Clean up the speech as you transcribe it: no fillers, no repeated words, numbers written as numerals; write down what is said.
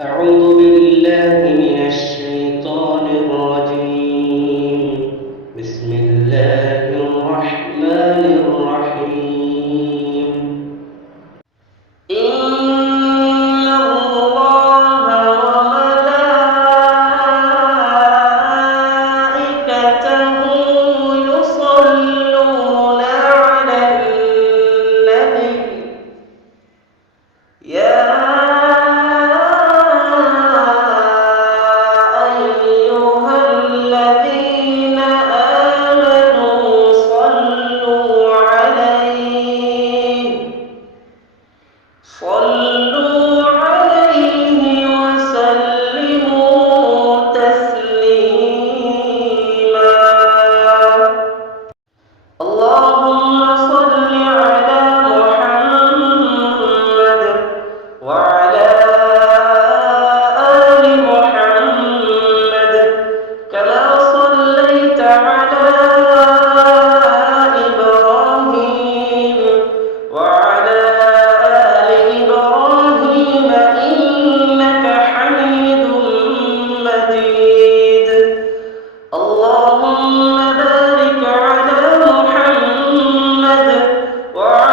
أعوذ بالله من الشيطان الرجيم. بسم الله الرحمن الرحيم. إن الله وملائكته يصلون على النبي يا أيها الذين آمنوا صلوا عليه وسلموا تسليما. اللهم صل على محمد وعلى آل محمد كما صليت على إبراهيم وعلى آل إبراهيم إنك حميد مجيد. اللهم بارك على محمد وعلى